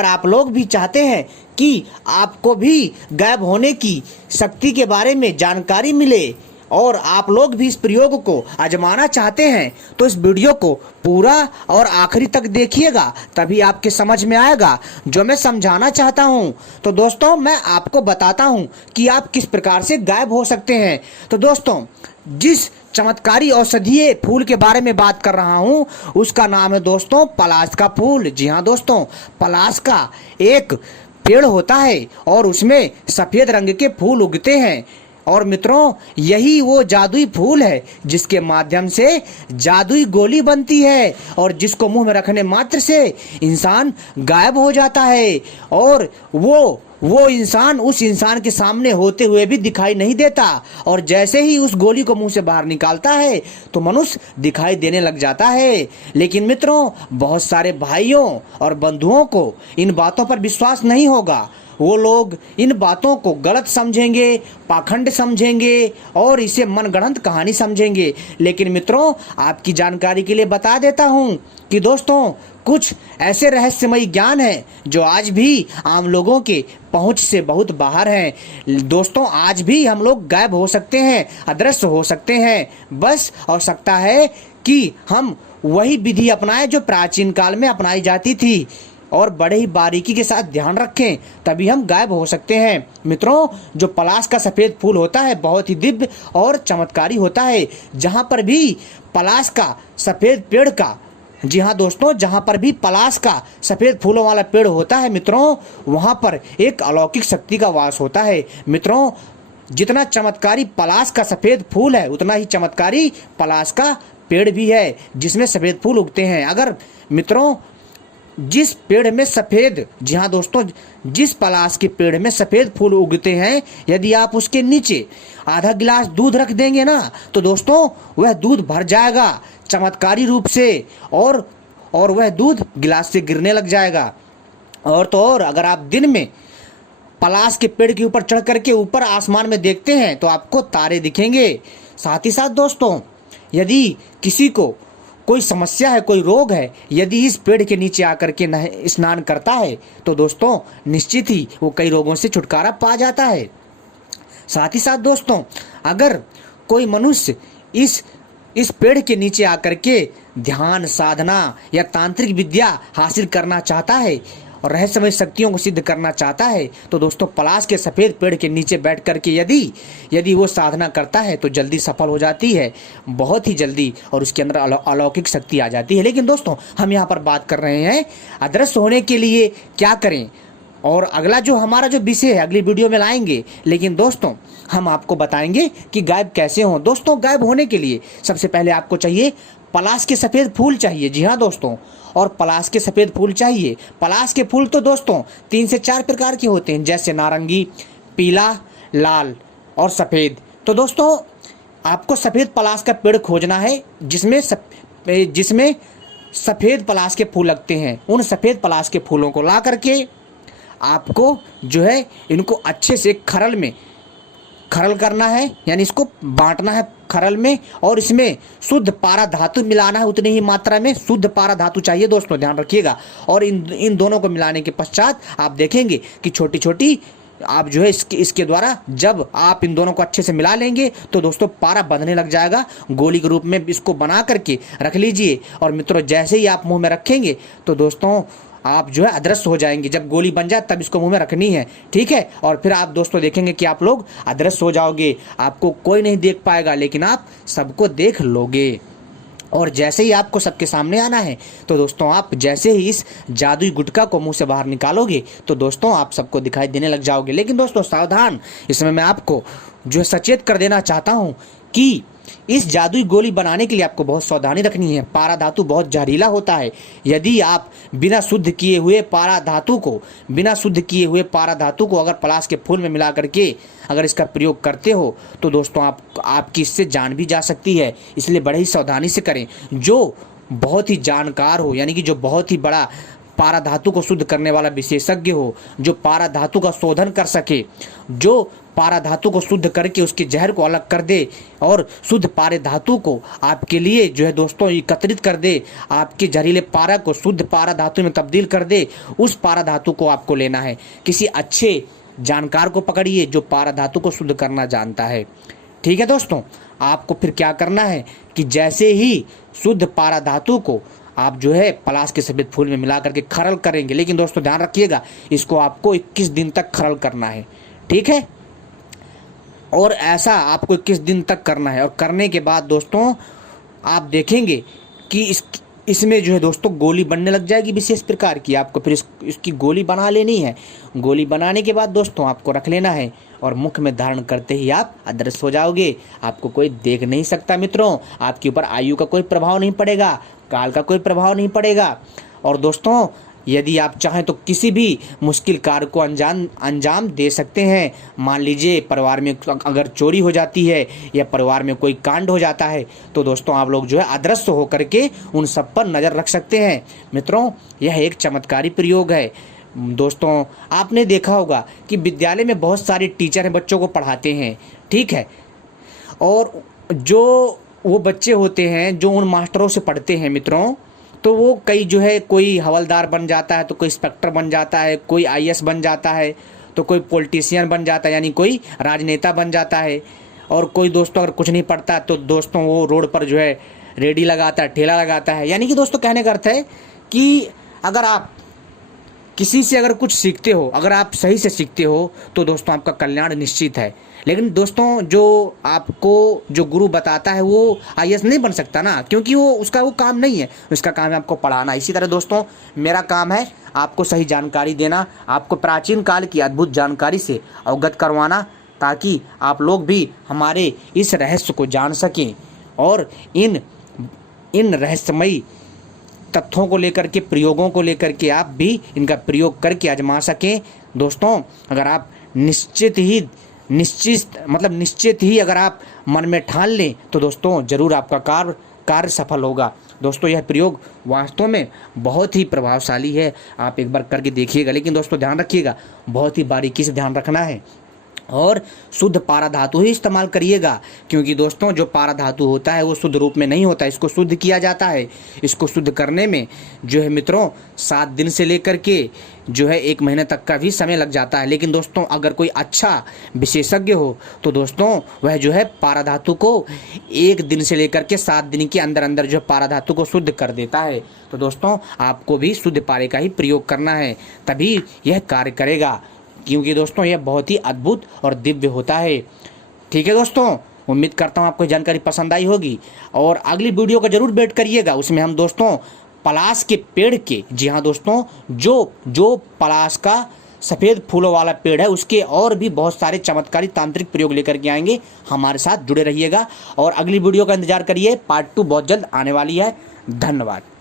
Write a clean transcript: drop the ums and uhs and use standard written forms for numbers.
अगर आप लोग भी चाहते हैं कि आपको भी गायब होने की शक्ति के बारे में जानकारी मिले और आप लोग भी इस प्रयोग को आजमाना चाहते हैं तो इस वीडियो को पूरा और आखिरी तक देखिएगा, तभी आपके समझ में आएगा जो मैं समझाना चाहता हूं। तो दोस्तों मैं आपको बताता हूं कि आप किस प्रकार से गायब हो सकते हैं। तो दोस्तों जिस चमत्कारी औषधीय फूल के बारे में बात कर रहा हूं उसका नाम है दोस्तों पलाश का फूल। जी हाँ दोस्तों, पलाश का एक पेड़ होता है और उसमें सफेद रंग के फूल उगते हैं। और मित्रों यही वो जादुई फूल है जिसके माध्यम से जादुई गोली बनती है और जिसको मुंह में रखने मात्र से इंसान गायब हो जाता है और वो इंसान उस इंसान के सामने होते हुए भी दिखाई नहीं देता और जैसे ही उस गोली को मुंह से बाहर निकालता है तो मनुष्य दिखाई देने लग जाता है। लेकिन मित्रों बहुत सारे भाइयों और बंधुओं को इन बातों पर विश्वास नहीं होगा। वो लोग इन बातों को गलत समझेंगे, पाखंड समझेंगे और इसे मनगढ़ंत कहानी समझेंगे। लेकिन मित्रों आपकी जानकारी के लिए बता देता हूं कि दोस्तों कुछ ऐसे रहस्यमयी ज्ञान है जो आज भी आम लोगों के पहुंच से बहुत बाहर हैं। दोस्तों आज भी हम लोग गायब हो सकते हैं, अदृश्य हो सकते हैं, बस आवश्यकता है कि हम वही विधि अपनाएं जो प्राचीन काल में अपनाई जाती थी और बड़े ही बारीकी के साथ ध्यान रखें, तभी हम गायब हो सकते हैं। मित्रों जो पलाश का सफेद फूल होता है बहुत ही दिव्य और चमत्कारी होता है। जहां पर भी पलाश का सफेद पेड़ का, जी हाँ दोस्तों, जहां पर भी पलाश का सफेद फूलों वाला पेड़ होता है मित्रों वहां पर एक अलौकिक शक्ति का वास होता है। मित्रों जितना चमत्कारी पलाश का सफेद फूल है उतना ही चमत्कारी पलाश का पेड़ भी है जिसमें सफेद फूल उगते हैं। अगर मित्रों जिस पेड़ में सफेद, जी हाँ दोस्तों, जिस पलाश के पेड़ में सफेद फूल उगते हैं यदि आप उसके नीचे आधा गिलास दूध रख देंगे ना तो दोस्तों वह दूध भर जाएगा चमत्कारी रूप से और वह दूध गिलास से गिरने लग जाएगा। और तो और अगर आप दिन में पलाश के पेड़ के ऊपर चढ़ करके ऊपर आसमान में देखते हैं तो आपको तारे दिखेंगे। साथ ही साथ दोस्तों यदि किसी को कोई समस्या है, कोई रोग है, यदि इस पेड़ के नीचे आकर के स्नान करता है तो दोस्तों निश्चित ही वो कई रोगों से छुटकारा पा जाता है। साथ ही साथ दोस्तों अगर कोई मनुष्य इस पेड़ के नीचे आकर के ध्यान, साधना या तांत्रिक विद्या हासिल करना चाहता है और रहस्यमय शक्तियों को सिद्ध करना चाहता है तो दोस्तों पलाश के सफेद पेड़ के नीचे बैठ करके यदि वो साधना करता है तो जल्दी सफल हो जाती है, बहुत ही जल्दी, और उसके अंदर अलौकिक शक्ति आ जाती है। लेकिन दोस्तों हम यहाँ पर बात कर रहे हैं अदृश्य होने के लिए क्या करें, और अगला जो हमारा जो विषय है अगली वीडियो में लाएंगे। लेकिन दोस्तों हम आपको बताएंगे कि गायब कैसे हों। दोस्तों गायब होने के लिए सबसे पहले आपको चाहिए पलाश के सफेद फूल चाहिए। जी हाँ दोस्तों, और पलाश के सफेद फूल चाहिए। पलाश के फूल तो दोस्तों 3 से 4 प्रकार के होते हैं, जैसे नारंगी, पीला, लाल और सफेद। तो दोस्तों आपको सफेद पलाश का पेड़ खोजना है जिसमें सफेद पलाश के फूल लगते हैं। उन सफेद पलाश के फूलों को ला करके आपको जो है इनको अच्छे से खरल में खरल करना है, यानी इसको बांटना है खरल में, और इसमें शुद्ध पारा धातु मिलाना है। उतनी ही मात्रा में शुद्ध पारा धातु चाहिए दोस्तों, ध्यान रखिएगा। और इन दोनों को मिलाने के पश्चात आप देखेंगे कि छोटी छोटी आप जो है इसके द्वारा जब आप इन दोनों को अच्छे से मिला लेंगे तो दोस्तों पारा बंधने लग जाएगा। गोली के रूप में इसको बना करके रख लीजिए और मित्रों जैसे ही आप मुंह में रखेंगे तो दोस्तों आप जो है अदृश्य हो जाएंगे। जब गोली बन जाए तब इसको मुंह में रखनी है, ठीक है। और फिर आप दोस्तों देखेंगे कि आप लोग अदृश्य हो जाओगे, आपको कोई नहीं देख पाएगा लेकिन आप सबको देख लोगे। और जैसे ही आपको सबके सामने आना है तो दोस्तों आप जैसे ही इस जादुई गुटखा को मुंह से बाहर निकालोगे तो दोस्तों आप सबको दिखाई देने लग जाओगे। लेकिन दोस्तों सावधान, इसमें मैं आपको जो है सचेत कर देना चाहता हूँ कि इस जादुई गोली बनाने के लिए आपको बहुत सावधानी रखनी है। पारा धातु बहुत जहरीला होता है। यदि आप बिना शुद्ध किए हुए पारा धातु को अगर पलाश के फूल में मिला करके अगर इसका प्रयोग करते हो तो दोस्तों आपकी इससे जान भी जा सकती है। इसलिए बड़े ही सावधानी से करें। जो बहुत ही जानकार हो, यानी कि जो बहुत ही बड़ा पारा धातु को शुद्ध करने वाला विशेषज्ञ हो, जो पारा धातु का शोधन कर सके, जो पारा धातु को शुद्ध करके उसके जहर को अलग कर दे और शुद्ध पारे धातु को आपके लिए जो है दोस्तों एकत्रित कर दे, आपके जहरीले पारा को शुद्ध पारा धातु में तब्दील कर दे। उस पारा धातु को आपको लेना है। किसी अच्छे जानकार को पकड़िए जो पारा धातु को शुद्ध करना जानता है। ठीक है दोस्तों, आपको फिर क्या करना है कि जैसे ही शुद्ध पारा धातु को आप जो है पलाश के सफेद फूल में मिला करके खरल करेंगे, लेकिन दोस्तों ध्यान रखिएगा इसको आपको 21 दिन तक खरल करना है। ठीक है, और ऐसा आपको 21 दिन तक करना है। और करने के बाद दोस्तों आप देखेंगे कि इसमें जो है दोस्तों गोली बनने लग जाएगी विशेष प्रकार की। आपको फिर इसकी गोली बना लेनी है। गोली बनाने के बाद दोस्तों आपको रख लेना है और मुख में धारण करते ही आप अदृश्य हो जाओगे। आपको कोई देख नहीं सकता मित्रों। आपके ऊपर आयु का कोई प्रभाव नहीं पड़ेगा, काल का कोई प्रभाव नहीं पड़ेगा। और दोस्तों यदि आप चाहें तो किसी भी मुश्किल कार्य को अंजाम दे सकते हैं। मान लीजिए परिवार में अगर चोरी हो जाती है या परिवार में कोई कांड हो जाता है तो दोस्तों आप लोग जो है अदृश्य होकर के उन सब पर नज़र रख सकते हैं। मित्रों यह एक चमत्कारी प्रयोग है। दोस्तों आपने देखा होगा कि विद्यालय में बहुत सारे टीचर हैं, बच्चों को पढ़ाते हैं। ठीक है, और जो वो बच्चे होते हैं जो उन मास्टरों से पढ़ते हैं मित्रों, तो वो कई जो है कोई हवलदार बन जाता है, तो कोई इंस्पेक्टर बन जाता है, कोई आईएएस बन जाता है, तो कोई पॉलिटिशियन बन जाता है यानी कोई राजनेता बन जाता है। और कोई दोस्तों अगर कुछ नहीं पढ़ता तो दोस्तों वो रोड पर जो है रेडी लगाता है, ठेला लगाता है। यानी कि दोस्तों कहने का अर्थ है कि अगर आप किसी से अगर कुछ सीखते हो, अगर आप सही से सीखते हो तो दोस्तों आपका कल्याण निश्चित है। लेकिन दोस्तों जो आपको जो गुरु बताता है वो आईएएस नहीं बन सकता ना, क्योंकि वो काम नहीं है। उसका काम है आपको पढ़ाना। इसी तरह दोस्तों मेरा काम है आपको सही जानकारी देना, आपको प्राचीन काल की अद्भुत जानकारी से अवगत करवाना, ताकि आप लोग भी हमारे इस रहस्य को जान सकें और इन रहस्यमयी तथ्यों को लेकर के, प्रयोगों को लेकर के आप भी इनका प्रयोग करके आजमा सकें। दोस्तों अगर आप निश्चित ही अगर आप मन में ठान लें तो दोस्तों जरूर आपका कार्य सफल होगा। दोस्तों यह प्रयोग वास्तव में बहुत ही प्रभावशाली है। आप एक बार करके देखिएगा, लेकिन दोस्तों ध्यान रखिएगा, बहुत ही बारीकी से ध्यान रखना है और शुद्ध पारा धातु ही इस्तेमाल करिएगा। क्योंकि दोस्तों जो पारा धातु होता है वो शुद्ध रूप में नहीं होता, इसको शुद्ध किया जाता है। इसको शुद्ध करने में जो है मित्रों 7 दिन से लेकर के जो है 1 महीने तक का भी समय लग जाता है। लेकिन दोस्तों अगर कोई अच्छा विशेषज्ञ हो तो दोस्तों वह जो है पारा धातु को 1 दिन से लेकर के 7 दिन के अंदर अंदर जो पारा धातु को शुद्ध कर देता है। तो दोस्तों आपको भी शुद्ध पारे का ही प्रयोग करना है, तभी यह कार्य करेगा। क्योंकि दोस्तों यह बहुत ही अद्भुत और दिव्य होता है। ठीक है दोस्तों, उम्मीद करता हूँ आपको जानकारी पसंद आई होगी और अगली वीडियो का जरूर वेट करिएगा। उसमें हम दोस्तों पलाश के पेड़ के, जी हाँ दोस्तों, जो पलाश का सफ़ेद फूलों वाला पेड़ है उसके और भी बहुत सारे चमत्कारी तांत्रिक प्रयोग लेकर के आएंगे। हमारे साथ जुड़े रहिएगा और अगली वीडियो का इंतजार करिए। पार्ट 2 बहुत जल्द आने वाली है। धन्यवाद।